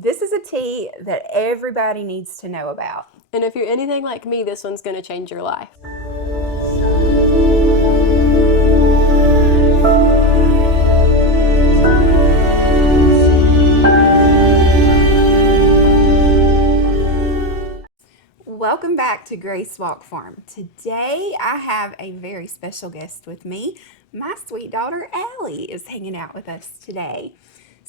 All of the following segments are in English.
This is a tea that everybody needs to know about. And if you're anything like me, this one's going to change your life. Welcome back to Grace Walk Farm. Today I have a very special guest with me. My sweet daughter Allie is hanging out with us today.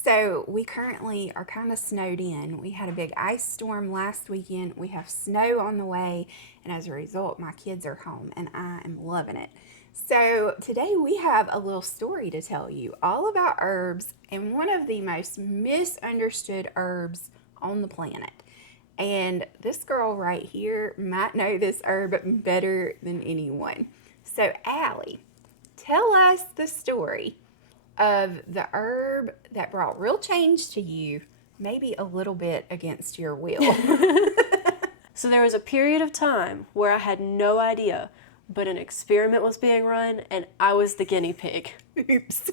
So we currently are kind of snowed in. We had a big ice storm last weekend. We have snow on the way, and as a result, my kids are home, and I am loving it. So today we have a little story to tell you all about herbs and one of the most misunderstood herbs on the planet. And this girl right here might know this herb better than anyone. So Allie, tell us the story of the herb that brought real change to you, maybe a little bit against your will. So there was a period of time where I had no idea, but an experiment was being run and I was the guinea pig. Oops.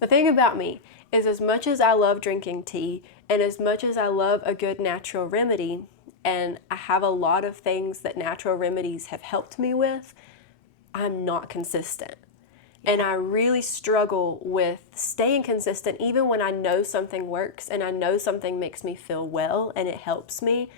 The thing about me is, as much as I love drinking tea and as much as I love a good natural remedy, and I have a lot of things that natural remedies have helped me with, I'm not consistent. And I really struggle with staying consistent even when I know something works and I know something makes me feel well and it helps me.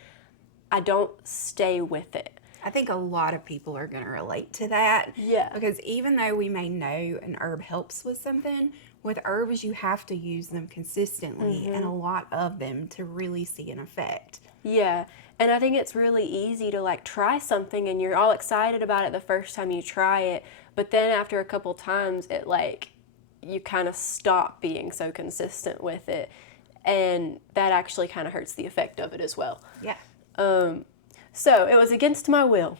I don't stay with it. I think a lot of people are going to relate to that. Yeah. Because even though we may know an herb helps with something, with herbs you have to use them consistently and a lot of them to really see an effect. Yeah. And I think it's really easy to try something and you're all excited about it the first time you try it, but then after a couple times it you kind of stop being so consistent with it, and that actually kind of hurts the effect of it as well. Yeah. So it was against my will.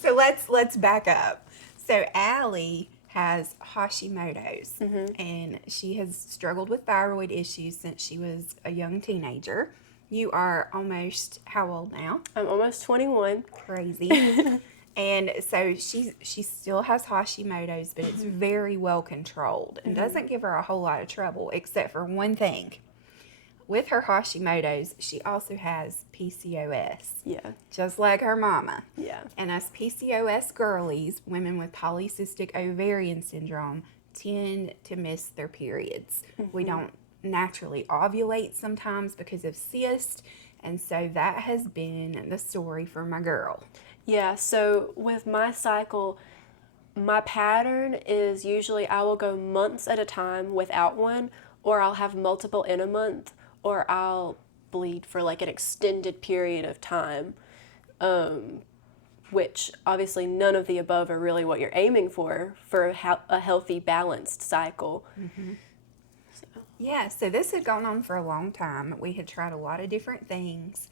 So let's back up. So Allie has Hashimoto's, and she has struggled with thyroid issues since she was a young teenager. You are almost how old now? I'm almost 21. Crazy. And so she still has Hashimoto's, but it's very well controlled and doesn't give her a whole lot of trouble, except for one thing. With her Hashimoto's, she also has PCOS. Yeah. Just like her mama. Yeah. And us PCOS girlies, women with polycystic ovarian syndrome, tend to miss their periods. We don't naturally ovulate sometimes because of cyst, and so that has been the story for my girl. Yeah, so with my cycle, my pattern is usually I will go months at a time without one, or I'll have multiple in a month, or I'll bleed for an extended period of time, which obviously none of the above are really what you're aiming for a healthy, balanced cycle. Yeah, so this had gone on for a long time. We had tried a lot of different things,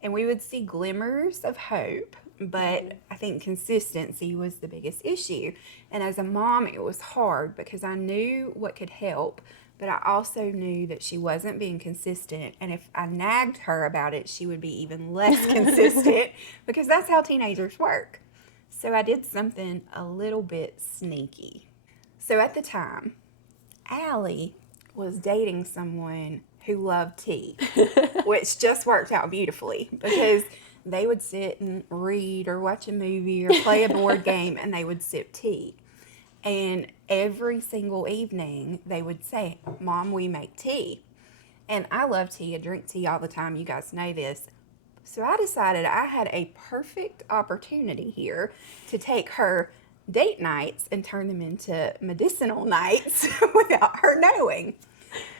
and we would see glimmers of hope, but I think consistency was the biggest issue. And as a mom, it was hard because I knew what could help, but I also knew that she wasn't being consistent, and if I nagged her about it, she would be even less consistent because that's how teenagers work. So I did something a little bit sneaky. So at the time, Allie was dating someone who loved tea, which just worked out beautifully because they would sit and read or watch a movie or play a board game, and they would sip tea. And every single evening they would say, "Mom, we make tea." And I love tea. I drink tea all the time. You guys know this. So I decided I had a perfect opportunity here to take her date nights and turn them into medicinal nights without her knowing.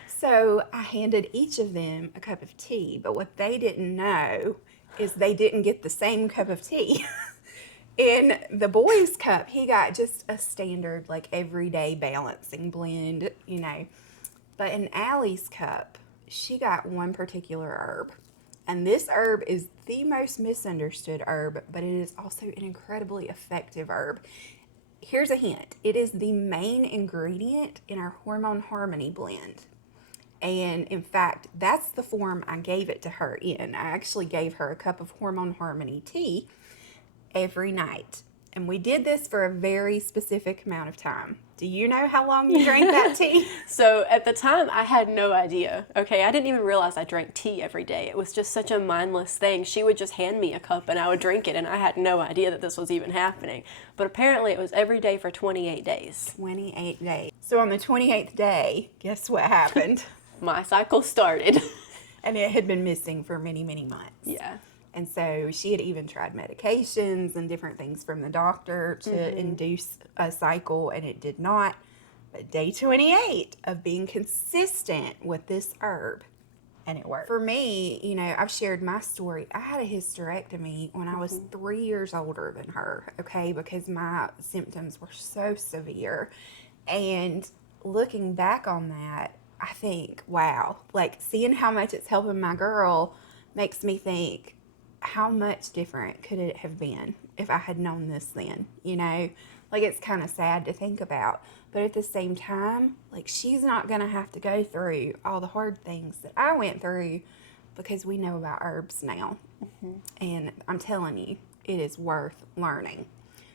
So I handed each of them a cup of tea, but what they didn't know is they didn't get the same cup of tea. In the boy's cup, he got just a standard, everyday balancing blend, But in Allie's cup, she got one particular herb. And this herb is the most misunderstood herb, but it is also an incredibly effective herb. Here's a hint. It is the main ingredient in our Hormone Harmony blend. And in fact, that's the form I gave it to her in. I actually gave her a cup of Hormone Harmony tea every night. And we did this for a very specific amount of time. Do you know how long you drank that tea? So at the time, I had no idea. Okay, I didn't even realize I drank tea every day. It was just such a mindless thing. She would just hand me a cup and I would drink it, and I had no idea that this was even happening. But apparently it was every day for 28 days. 28 days. So on the 28th day, guess what happened? My cycle started. And it had been missing for many, many months. Yeah. And so she had even tried medications and different things from the doctor to induce a cycle, and it did not. But day 28 of being consistent with this herb, and it worked. For me, you know, I've shared my story. I had a hysterectomy when I was 3 years older than her, okay, because my symptoms were so severe. And looking back on that, I think, wow, like seeing how much it's helping my girl makes me think, how much different could it have been if I had known this then, you know? Like, it's kind of sad to think about. But at the same time, like, she's not going to have to go through all the hard things that I went through because we know about herbs now. And I'm telling you, it is worth learning.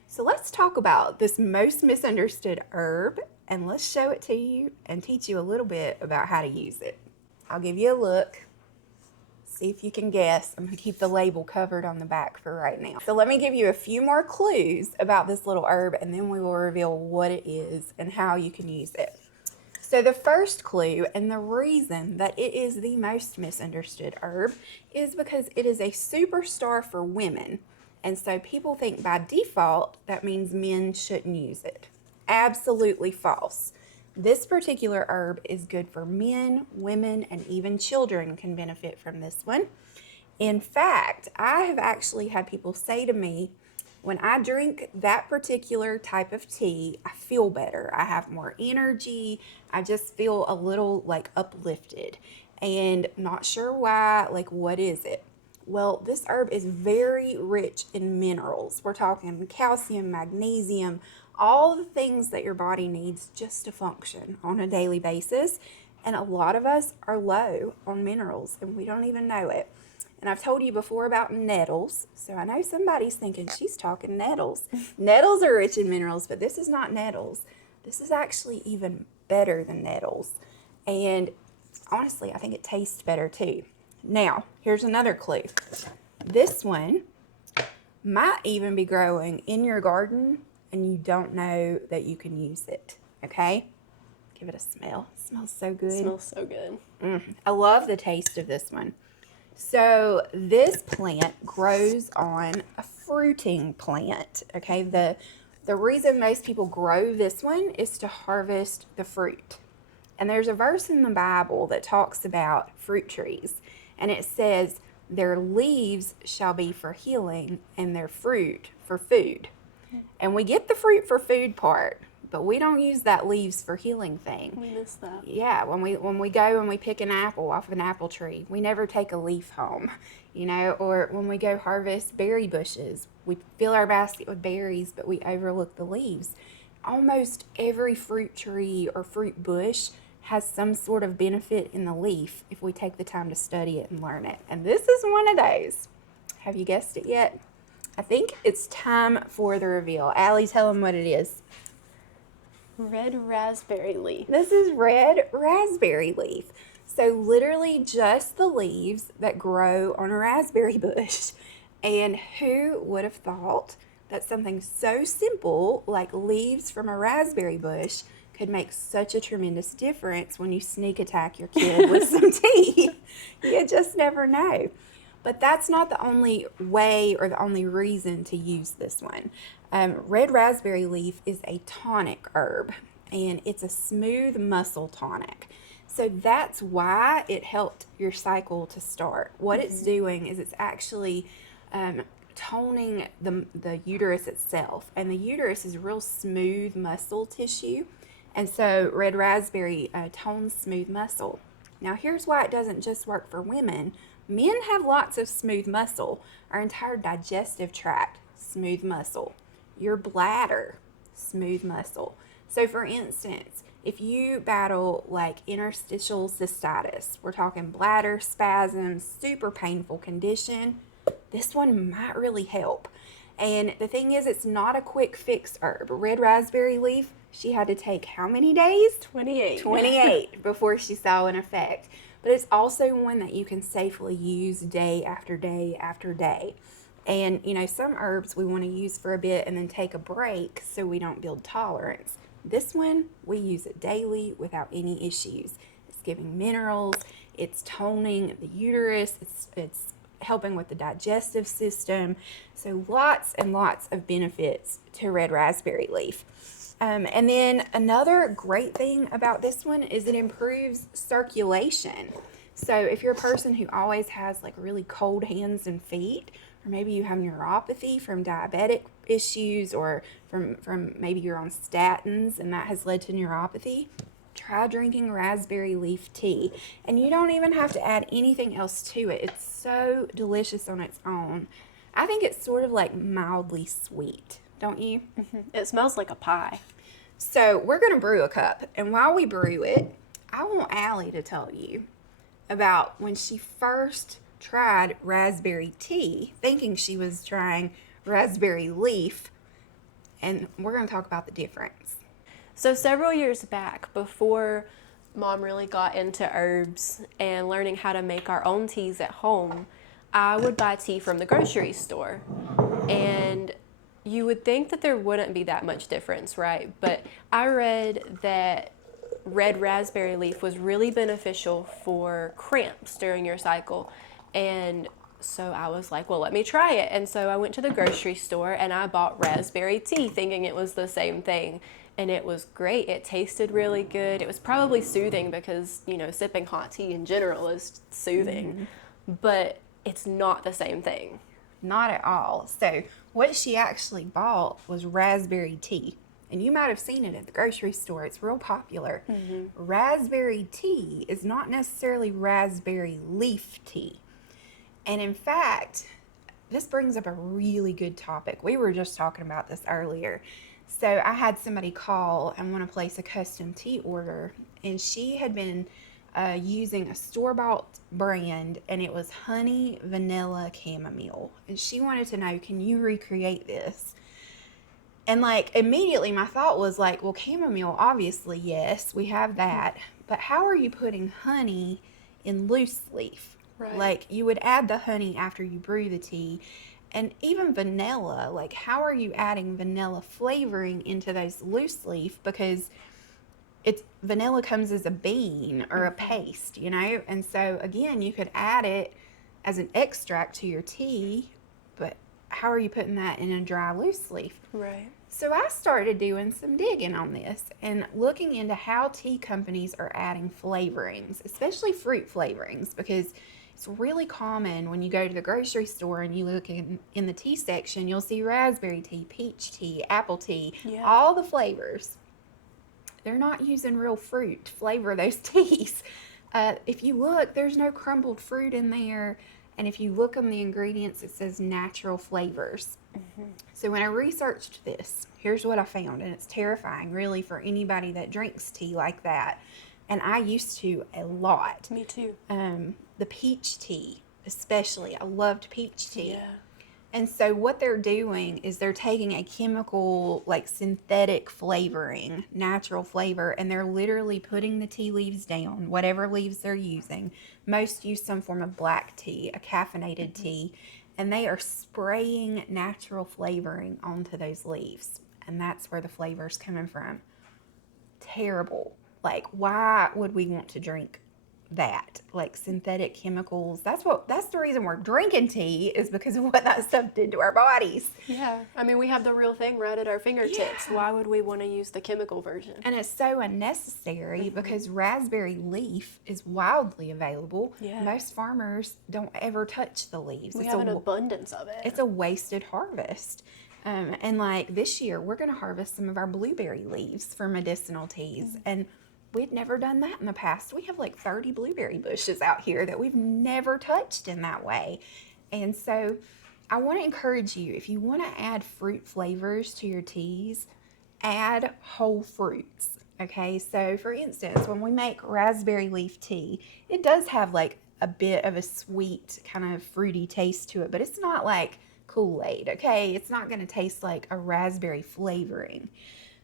So let's talk about this most misunderstood herb, and let's show it to you and teach you a little bit about how to use it. I'll give you a look. See if you can guess. I'm going to keep the label covered on the back for right now. So let me give you a few more clues about this little herb, and then we will reveal what it is and how you can use it. So the first clue, and the reason that it is the most misunderstood herb, is because it is a superstar for women. And so people think by default that means men shouldn't use it. Absolutely false. This particular herb is good for men, women, and even children can benefit from this one. In fact, I have actually had people say to me, when I drink that particular type of tea, I feel better. I have more energy. I just feel a little like uplifted, and not sure why. Like, what is it? Well, this herb is very rich in minerals. We're talking calcium, magnesium, all the things that your body needs just to function on a daily basis. And a lot of us are low on minerals and we don't even know it. And I've told you before about nettles. So I know somebody's thinking she's talking nettles. Nettles are rich in minerals, but this is not nettles. This is actually even better than nettles. And honestly, I think it tastes better too. Now, here's another clue. This one might even be growing in your garden and you don't know that you can use it, okay? Give it a smell. It smells so good. It smells so good. I love the taste of this one. So this plant grows on a fruiting plant, okay? The reason most people grow this one is to harvest the fruit. And there's a verse in the Bible that talks about fruit trees, and it says, their leaves shall be for healing and their fruit for food. And we get the fruit for food part, but we don't use that leaves for healing thing. We miss that. Yeah, when we go and we pick an apple off of an apple tree, we never take a leaf home, you know, or when we go harvest berry bushes, we fill our basket with berries, but we overlook the leaves. Almost every fruit tree or fruit bush has some sort of benefit in the leaf if we take the time to study it and learn it. And this is one of those. Have you guessed it yet? I think it's time for the reveal. Allie, tell them what it is. Red raspberry leaf. This is red raspberry leaf. So literally just the leaves that grow on a raspberry bush. And who would have thought that something so simple like leaves from a raspberry bush could make such a tremendous difference when you sneak attack your kid with some tea? You just never know. But that's not the only way or the only reason to use this one. Red raspberry leaf is a tonic herb, and it's a smooth muscle tonic. So that's why it helped your cycle to start. What it's doing is it's actually toning the uterus itself. And the uterus is real smooth muscle tissue. And so red raspberry tones smooth muscle. Now here's why it doesn't just work for women. Men have lots of smooth muscle. Our entire digestive tract, smooth muscle. Your bladder, smooth muscle. So for instance, if you battle like interstitial cystitis, we're talking bladder spasms, super painful condition, this one might really help. And the thing is, it's not a quick fix herb. Red raspberry leaf, she had to take how many days? 28. 28 before she saw an effect. But it's also one that you can safely use day after day after day. And, some herbs we want to use for a bit and then take a break so we don't build tolerance. This one, we use it daily without any issues. It's giving minerals, it's toning the uterus, it's helping with the digestive system. So lots and lots of benefits to red raspberry leaf. And then another great thing about this one is it improves circulation. So if you're a person who always has like really cold hands and feet, or maybe you have neuropathy from diabetic issues, or from maybe you're on statins and that has led to neuropathy, try drinking raspberry leaf tea. And you don't even have to add anything else to it. It's so delicious on its own. I think it's sort of like mildly sweet, don't you? It smells like a pie. So we're going to brew a cup. And while we brew it, I want Allie to tell you about when she first tried raspberry tea, thinking she was trying raspberry leaf. And we're going to talk about the difference. So several years back, before Mom really got into herbs and learning how to make our own teas at home, I would buy tea from the grocery store. And you would think that there wouldn't be that much difference, right? But I read that red raspberry leaf was really beneficial for cramps during your cycle. And so I was like, well, let me try it. And so I went to the grocery store and I bought raspberry tea thinking it was the same thing. And it was great. It tasted really good. It was probably soothing because, sipping hot tea in general is soothing. But it's not the same thing. Not at all. So what she actually bought was raspberry tea. And you might have seen it at the grocery store. It's real popular. Raspberry tea is not necessarily raspberry leaf tea. And in fact, this brings up a really good topic. We were just talking about this earlier. So I had somebody call and want to place a custom tea order. And she had been using a store-bought brand, and it was honey, vanilla, chamomile. And she wanted to know, can you recreate this? And immediately my thought was well, chamomile, obviously, yes, we have that. But how are you putting honey in loose leaf? Right. You would add the honey after you brew the tea. And even vanilla, how are you adding vanilla flavoring into those loose leaf? Because vanilla comes as a bean or a paste, And so, again, you could add it as an extract to your tea, but how are you putting that in a dry loose leaf? Right. So I started doing some digging on this and looking into how tea companies are adding flavorings, especially fruit flavorings, because it's really common when you go to the grocery store and you look in the tea section, you'll see raspberry tea, peach tea, apple tea, all the flavors. They're not using real fruit to flavor those teas. If you look, there's no crumbled fruit in there. And if you look on the ingredients, it says natural flavors. So when I researched this, here's what I found. And it's terrifying, really, for anybody that drinks tea like that. And I used to a lot. Me too. The peach tea, especially. I loved peach tea. Yeah. And so what they're doing is they're taking a chemical, synthetic flavoring, natural flavor, and they're literally putting the tea leaves down, whatever leaves they're using. Most use some form of black tea, a caffeinated tea, and they are spraying natural flavoring onto those leaves. And that's where the flavor's coming from. Terrible. Why would we want to drink that? Synthetic chemicals. That's the reason we're drinking tea, is because of what that stuff did to our bodies. Yeah. I mean, we have the real thing right at our fingertips. Yeah. Why would we want to use the chemical version? And it's so unnecessary because raspberry leaf is wildly available. Yeah. Most farmers don't ever touch the leaves. We have an abundance of it. It's a wasted harvest. And this year, we're going to harvest some of our blueberry leaves for medicinal teas. And we'd never done that in the past. We have 30 blueberry bushes out here that we've never touched in that way. And so I want to encourage you, if you want to add fruit flavors to your teas, add whole fruits. Okay, so for instance, when we make raspberry leaf tea, it does have a bit of a sweet kind of fruity taste to it, but it's not Kool-Aid, okay? It's not going to taste like a raspberry flavoring.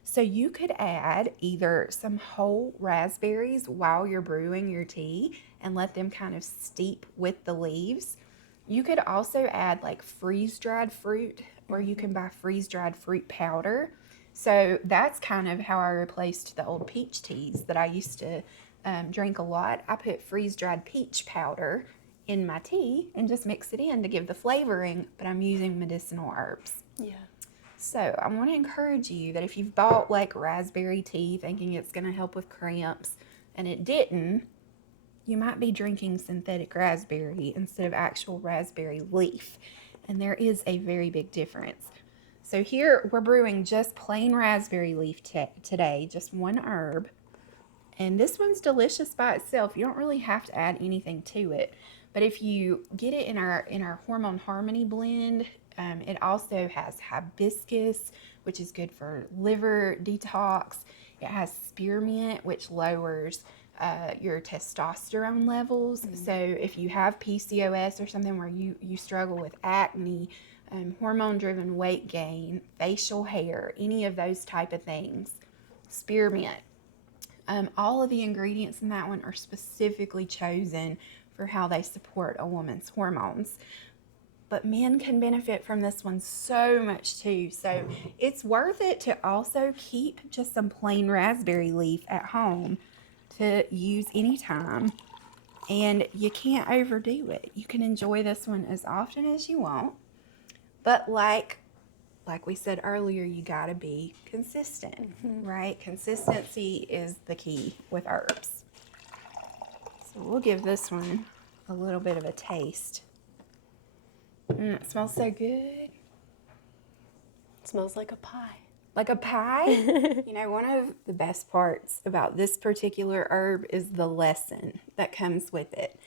So you could add either some whole raspberries while you're brewing your tea and let them kind of steep with the leaves. You could also add like freeze-dried fruit, or you can buy freeze-dried fruit powder. So that's kind of how I replaced the old peach teas that I used to drink a lot. I put freeze-dried peach powder in my tea and just mix it in to give the flavoring, but I'm using medicinal herbs. Yeah. So I want to encourage you that if you've bought like raspberry tea thinking it's going to help with cramps and it didn't, you might be drinking synthetic raspberry instead of actual raspberry leaf. And there is a very big difference. So here we're brewing just plain raspberry leaf today, just one herb. And this one's delicious by itself. You don't really have to add anything to it. But if you get it in our Hormone Harmony blend, it also has hibiscus, which is good for liver detox. It has spearmint, which lowers your testosterone levels. So if you have PCOS or something where you struggle with acne, hormone-driven weight gain, facial hair, any of those type of things, spearmint. All of the ingredients in that one are specifically chosen for how they support a woman's hormones. But men can benefit from this one so much too. So it's worth it to also keep just some plain raspberry leaf at home to use anytime. And you can't overdo it. You can enjoy this one as often as you want. But like we said earlier, you got to be consistent, right? Consistency is the key with herbs. So we'll give this one a little bit of a taste. It smells so good. It smells like a pie. Like a pie? You know, one of the best parts about this particular herb is the lesson that comes with it.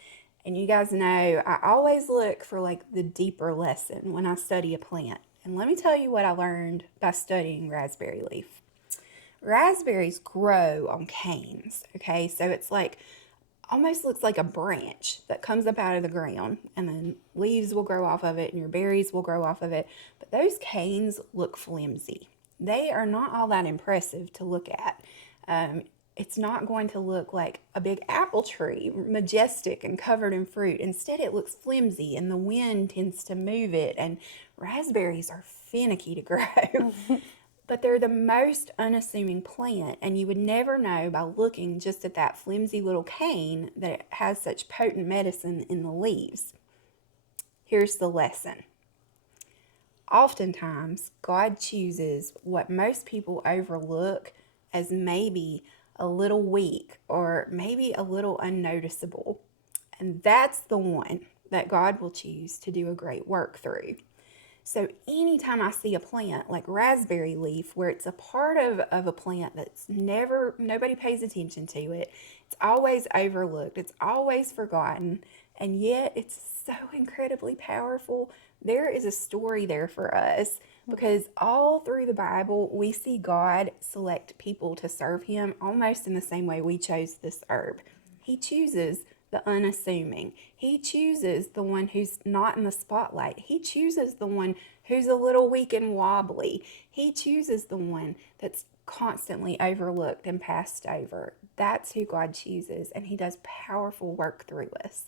And you guys know, I always look for like the deeper lesson when I study a plant. And let me tell you what I learned by studying raspberry leaf. Raspberries grow on canes, okay? So it's like, almost looks like a branch that comes up out of the ground, and then leaves will grow off of it and your berries will grow off of it. But those canes look flimsy. They are not all that impressive to look at. It's not going to look like a big apple tree, majestic and covered in fruit. Instead, it looks flimsy and the wind tends to move it, and raspberries are finicky to grow. But they're the most unassuming plant, and you would never know by looking just at that flimsy little cane that it has such potent medicine in the leaves. Here's the lesson. Oftentimes, God chooses what most people overlook as maybe a little weak or maybe a little unnoticeable. And that's the one that God will choose to do a great work through. So anytime I see a plant like raspberry leaf where it's a part of a plant that's nobody pays attention to it, it's always overlooked, it's always forgotten, and yet it's so incredibly powerful, there is a story there for us, because all through the Bible we see God select people to serve him almost in the same way we chose this herb. He chooses the unassuming. He chooses the one who's not in the spotlight. He chooses the one who's a little weak and wobbly. He chooses the one that's constantly overlooked and passed over. That's who God chooses, and he does powerful work through us.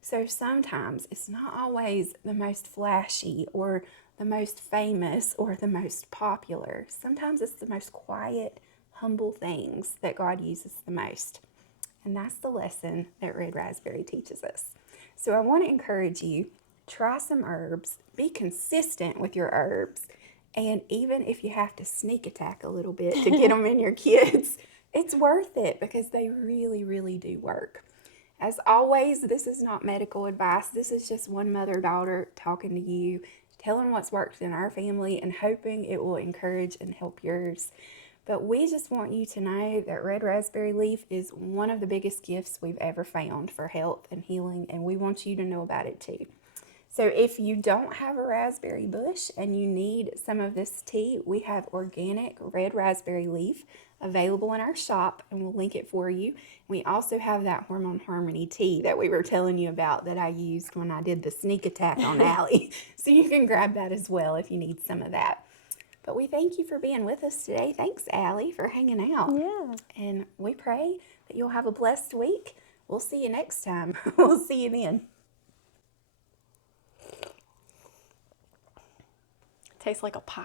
So sometimes it's not always the most flashy or the most famous or the most popular. Sometimes it's the most quiet, humble things that God uses the most. And that's the lesson that red raspberry teaches us. So I want to encourage you, try some herbs, be consistent with your herbs, and even if you have to sneak attack a little bit to get them in your kids, it's worth it because they really, really do work. As always, this is not medical advice. This is just one mother-daughter talking to you, telling what's worked in our family and hoping it will encourage and help yours. But we just want you to know that red raspberry leaf is one of the biggest gifts we've ever found for health and healing, and we want you to know about it too. So if you don't have a raspberry bush and you need some of this tea, we have organic red raspberry leaf available in our shop, and we'll link it for you. We also have that Hormone Harmony tea that we were telling you about that I used when I did the sneak attack on Allie. So you can grab that as well if you need some of that. But we thank you for being with us today. Thanks, Allie, for hanging out. Yeah. And we pray that you'll have a blessed week. We'll see you next time. We'll see you then. Tastes like a pie.